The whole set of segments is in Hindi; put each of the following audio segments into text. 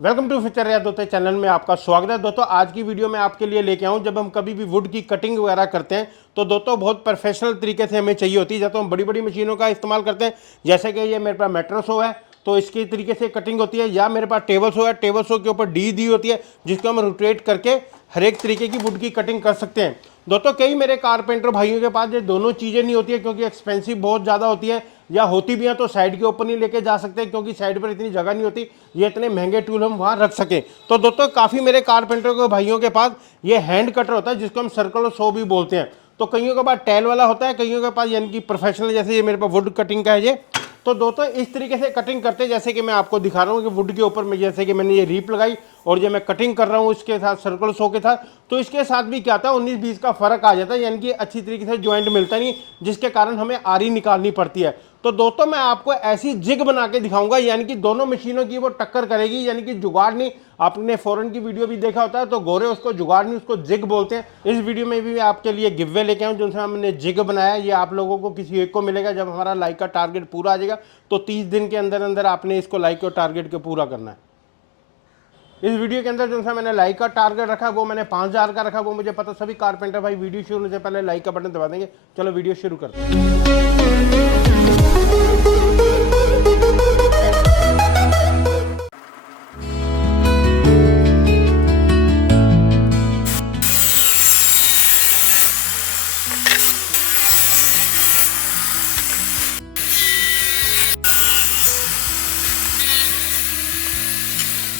वेलकम टू फ्यूचर या दोस्तों चैनल में आपका स्वागत है। दोस्तों आज की वीडियो में आपके लिए लेके आऊँ, जब हम कभी भी वुड की कटिंग वगैरह करते हैं तो दोस्तों बहुत प्रोफेशनल तरीके से हमें चाहिए होती है। जब तो हम बड़ी बड़ी मशीनों का इस्तेमाल करते हैं, जैसे कि ये मेरे पास मेट्रो शो है तो इसकी तरीके से कटिंग होती है, या मेरे पास टेबल शो है, टेबल शो के ऊपर डी दी होती है जिसको हम रोटेट करके हर एक तरीके की वुड की कटिंग कर सकते हैं। दोस्तों कई मेरे कारपेंटर भाइयों के पास ये दोनों चीज़ें नहीं होती है, क्योंकि एक्सपेंसिव बहुत ज़्यादा होती है, या होती भी हैं तो साइड के ऊपर नहीं लेके जा सकते क्योंकि साइड पर इतनी जगह नहीं होती ये इतने महंगे टूल हम वहाँ रख सकें। तो दोस्तों काफ़ी मेरे कारपेंटर के भाइयों के पास ये हैंड कटर होता है जिसको हम सर्कल शो भी बोलते हैं। तो कईयों के पास टैल वाला होता है, कईयों के पास यानी कि प्रोफेशनल, जैसे ये मेरे पास वुड कटिंग का है ये। तो दोस्तों इस तरीके से कटिंग करते हैं, जैसे कि मैं आपको दिखा रहा हूँ कि वुड के ऊपर में जैसे कि मैंने ये रीप लगाई और जो मैं कटिंग कर रहा हूँ इसके साथ सर्कल शो के साथ, तो इसके साथ भी क्या था 19-20 का फर्क आ जाता है, यानी कि अच्छी तरीके से ज्वाइंट मिलता नहीं, जिसके कारण हमें आरी निकालनी पड़ती है। तो दोस्तों मैं आपको ऐसी जिग बना के दिखाऊंगा, यानी कि दोनों मशीनों की वो टक्कर करेगी, यानी कि जुगाड़ नहीं। आपने फॉरेन की वीडियो भी देखा होता है तो गोरे उसको जुगाड़ नहीं, उसको जिग बोलते हैं। इस वीडियो में भी आपके लिए गिववे लेके आऊँ जिनसे हमने जिग बनाया, ये आप लोगों को किसी एक को मिलेगा। जब हमारा लाइक का टारगेट पूरा आ जाएगा तो 30 दिन के अंदर अंदर आपने इसको लाइक का टारगेट को पूरा करना है। इस वीडियो के अंदर जो सा मैंने लाइक का टारगेट रखा वो मैंने 5000 का रखा, वो मुझे पता सभी कारपेंटर भाई वीडियो शुरू होने से पहले लाइक का बटन दबा देंगे। चलो वीडियो शुरू करते हैं।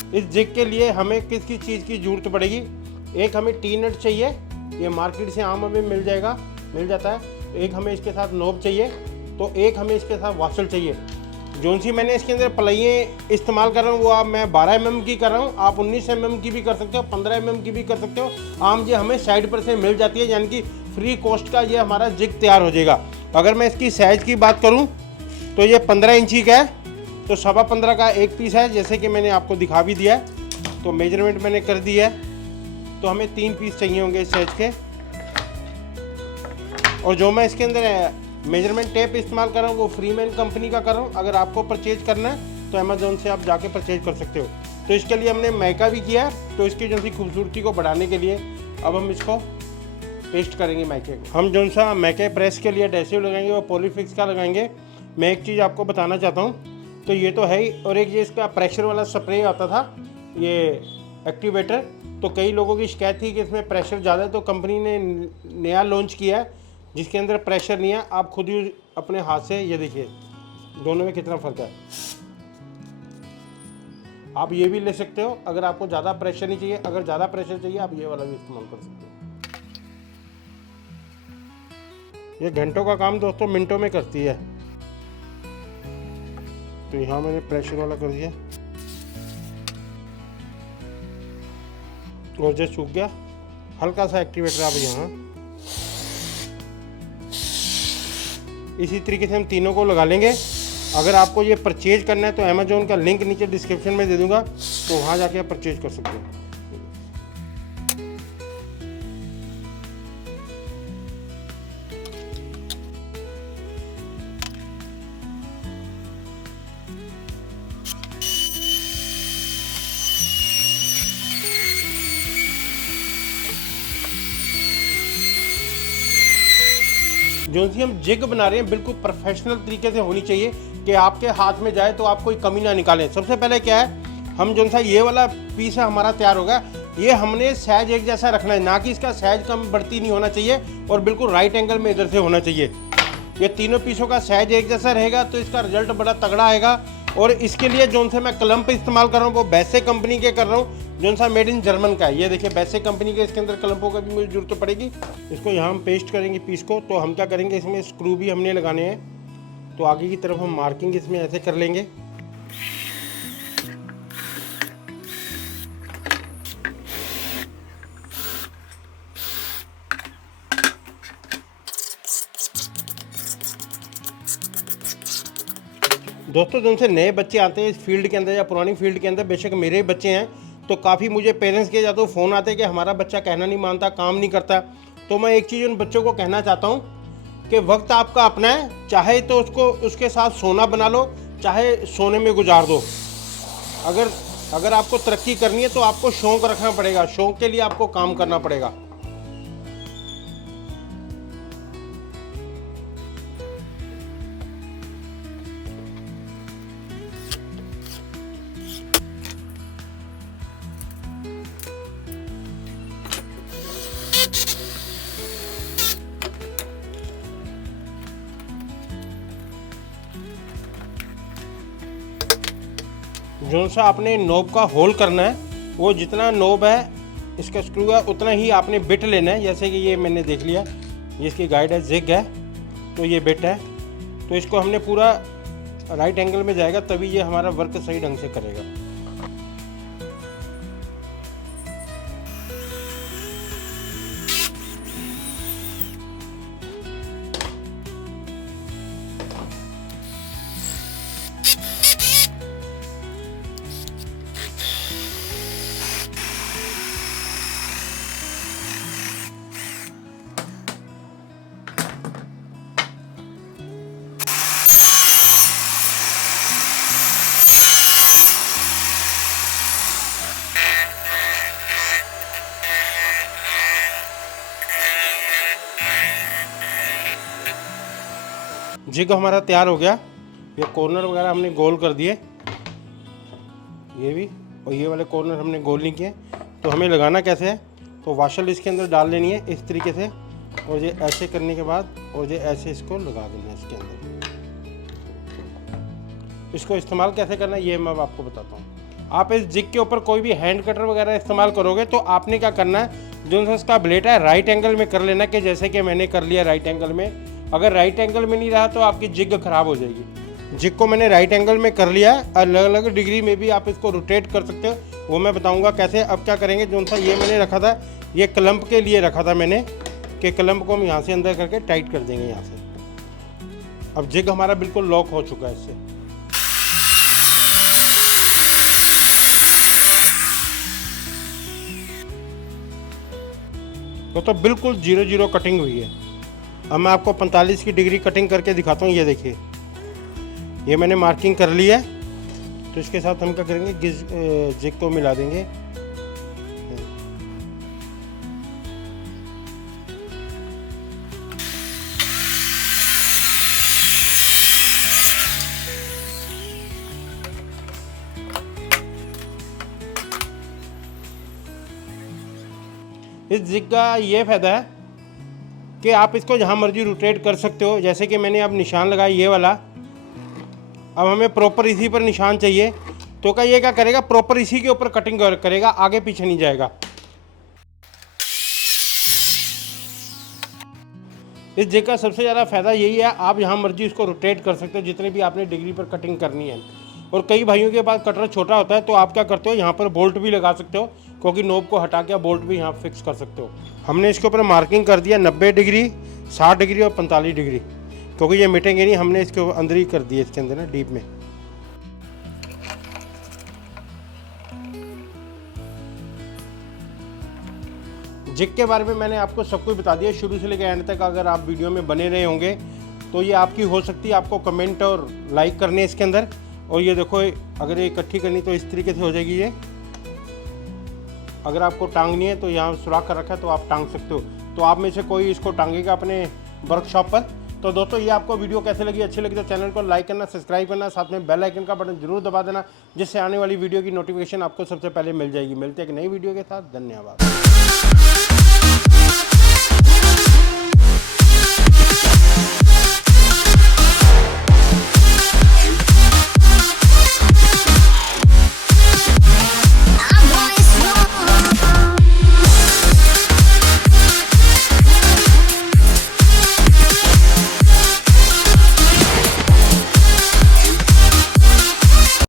इस जिग के लिए हमें किस किस चीज़ की ज़रूरत पड़ेगी। एक हमें टी नट चाहिए, ये मार्केट से आम हमें मिल जाता है। एक हमें इसके साथ नोब चाहिए, तो एक हमें इसके साथ वासल चाहिए। जोन सी मैंने इसके अंदर प्लाइयाँ इस्तेमाल कर रहा हूँ वो आप मैं 12 mm की कर रहा हूँ, आप 19 mm की भी कर सकते हो, 15 mm की भी कर सकते हो। आम ये हमें साइड पर से मिल जाती है, यानी कि फ्री कॉस्ट का ये हमारा जिग तैयार हो जाएगा। अगर मैं इसकी साइज़ की बात करूँ तो ये 15 इंची का है, तो 15.25 का एक पीस है, जैसे कि मैंने आपको दिखा भी दिया है। तो मेजरमेंट मैंने कर दिया है, तो हमें 3 पीस चाहिए होंगे इस साइज के। और जो मैं इसके अंदर मेजरमेंट टेप इस्तेमाल कर रहा हूँ वो फ्रीमैन कंपनी का कर रहा हूँ। अगर आपको परचेज करना है तो अमेजोन से आप जाके परचेज कर सकते हो। तो इसके लिए हमने मैका भी किया है, तो इसकी जो सी खूबसूरती को बढ़ाने के लिए अब हम इसको पेस्ट करेंगे मैके को। हम जो सा मैके प्रेस के लिए एडहेसिव लगाएंगे वो पॉलीफिक्स का लगाएंगे। मैं एक चीज़ आपको बताना चाहता हूँ, तो ये तो है ही, और एक ये इसका प्रेशर वाला स्प्रे आता था ये एक्टिवेटर, तो कई लोगों की शिकायत थी कि इसमें प्रेशर ज़्यादा है, तो कंपनी ने नया लॉन्च किया है जिसके अंदर प्रेशर नहीं है। आप खुद ही अपने हाथ से ये देखिए दोनों में कितना फ़र्क है। आप ये भी ले सकते हो अगर आपको ज़्यादा प्रेशर नहीं चाहिए। अगर ज़्यादा प्रेशर चाहिए आप ये वाला भी इस्तेमाल कर सकते हो। ये घंटों का काम दोस्तों मिनटों में करती है। तो यहाँ मैंने प्रेशर वाला कर दिया और जो सूख गया हल्का सा एक्टिवेटर आप यहाँ इसी तरीके से हम तीनों को लगा लेंगे। अगर आपको ये परचेज करना है तो अमेजोन का लिंक नीचे डिस्क्रिप्शन में दे दूंगा, तो वहाँ जाके आप परचेज कर सकते हो। जो सी हम जिग बना रहे हैं बिल्कुल प्रोफेशनल तरीके से होनी चाहिए कि आपके हाथ में जाए तो आप कोई कमी ना निकालें। सबसे पहले क्या है, हम जो सा ये वाला पीस है हमारा तैयार होगा, ये हमने साइज एक जैसा रखना है, ना कि इसका साइज कम बढ़ती नहीं होना चाहिए और बिल्कुल राइट एंगल में इधर से होना चाहिए। ये तीनों पीसों का साइज एक जैसा रहेगा तो इसका रिजल्ट बड़ा तगड़ा आएगा। और इसके लिए जो सा मैं क्लम्प इस्तेमाल कर रहा हूँ वो बैसे कंपनी के कर रहा हूँ, जो सा मेड इन जर्मन का है। ये देखिए बैसे कंपनी के इसके अंदर क्लम्पों का भी मुझे जरूरत पड़ेगी। इसको यहाँ हम पेस्ट करेंगे पीस को। तो हम क्या करेंगे, इसमें स्क्रू भी हमने लगाने हैं, तो आगे की तरफ हम मार्किंग इसमें ऐसे कर लेंगे। दोस्तों जिनसे नए बच्चे आते हैं इस फील्ड के अंदर या पुरानी फील्ड के अंदर, बेशक मेरे बच्चे हैं, तो काफ़ी मुझे पेरेंट्स के या तो फ़ोन आते हैं कि हमारा बच्चा कहना नहीं मानता, काम नहीं करता। तो मैं एक चीज़ उन बच्चों को कहना चाहता हूँ कि वक्त आपका अपना है, चाहे तो उसको उसके साथ सोना बना लो, चाहे सोने में गुजार दो। अगर अगर आपको तरक्की करनी है तो आपको शौक रखना पड़ेगा, शौक के लिए आपको काम करना पड़ेगा। जो सा आपने नोब का होल करना है, वो जितना नोब है इसका स्क्रू है उतना ही आपने बिट लेना है। जैसे कि ये मैंने देख लिया, ये इसकी गाइड है, जिग है, तो ये बिट है, तो इसको हमने पूरा राइट एंगल में जाएगा तभी ये हमारा वर्क सही ढंग से करेगा। जिग हमारा तैयार हो गया। ये कॉर्नर वगैरह हमने गोल कर दिए, ये भी, और ये वाले कॉर्नर हमने गोल नहीं किए। तो हमें लगाना कैसे है, तो वाशल इसके अंदर डाल लेनी है इस तरीके से, और ये ऐसे करने के बाद और ये ऐसे इसको लगा देना है इसके अंदर। इसको इस्तेमाल कैसे करना है ये मैं आपको बताता हूँ। आप इस जिग के ऊपर कोई भी हैंड कटर वगैरह इस्तेमाल करोगे तो आपने क्या करना है, जो इसका ब्लेड है राइट एंगल में कर लेना, कि जैसे कि मैंने कर लिया राइट एंगल में। अगर राइट एंगल में नहीं रहा तो आपकी जिग खराब हो जाएगी। जिग को मैंने राइट एंगल में कर लिया है, अलग अलग डिग्री में भी आप इसको रोटेट कर सकते हो, वो मैं बताऊंगा कैसे। अब क्या करेंगे, जो सा ये मैंने रखा था, ये क्लम्प के लिए रखा था मैंने, कि क्लम्प को हम यहाँ से अंदर करके टाइट कर देंगे यहाँ से। अब जिग हमारा बिल्कुल लॉक हो चुका है इससे। तो बिल्कुल 0-0 कटिंग हुई है। अब मैं आपको 45 की डिग्री कटिंग करके दिखाता हूँ। ये देखिए, ये मैंने मार्किंग कर ली है, तो इसके साथ हम क्या करेंगे, जिग को मिला देंगे। इस जिग का ये फ़ायदा है कि आप इसको जहाँ मर्जी रोटेट कर सकते हो। जैसे कि मैंने अब निशान लगाया ये वाला, अब हमें प्रॉपर इसी पर निशान चाहिए, तो क्या ये क्या करेगा, प्रॉपर इसी के ऊपर कटिंग करेगा, आगे पीछे नहीं जाएगा। इस जिग का सबसे ज़्यादा फ़ायदा यही है, आप जहाँ मर्जी इसको रोटेट कर सकते हो जितने भी आपने डिग्री पर कटिंग करनी है। और कई भाइयों के पास कटर छोटा होता है, तो आप क्या करते हो, यहाँ पर बोल्ट भी लगा सकते हो, क्योंकि नोब को हटा के बोल्ट भी यहाँ फिक्स कर सकते हो। हमने इसके ऊपर मार्किंग कर दिया 90 डिग्री, 60 डिग्री और 45 डिग्री, क्योंकि ये मिटेंगे नहीं, हमने इसके अंदर ही कर दिए, इसके अंदर ना डीप में। जिग के बारे में मैंने आपको सब कुछ बता दिया शुरू से लेकर एंड तक। अगर आप वीडियो में बने रहे होंगे तो ये आपकी हो सकती है। आपको कमेंट और लाइक करने इसके अंदर। और ये देखो, अगर ये इकट्ठी करनी तो इस तरीके से हो जाएगी ये। अगर आपको टांगनी है तो यहाँ सुराख कर रखा है, तो आप टांग सकते हो। तो आप में से कोई इसको टांगेगा अपने वर्कशॉप पर। तो दोस्तों, ये आपको वीडियो कैसे लगी, अच्छी लगी तो चैनल को लाइक करना, सब्सक्राइब करना, साथ में बेल आइकन का बटन जरूर दबा देना, जिससे आने वाली वीडियो की नोटिफिकेशन आपको सबसे पहले मिल जाएगी। मिलते हैं एक नई वीडियो के साथ, धन्यवाद।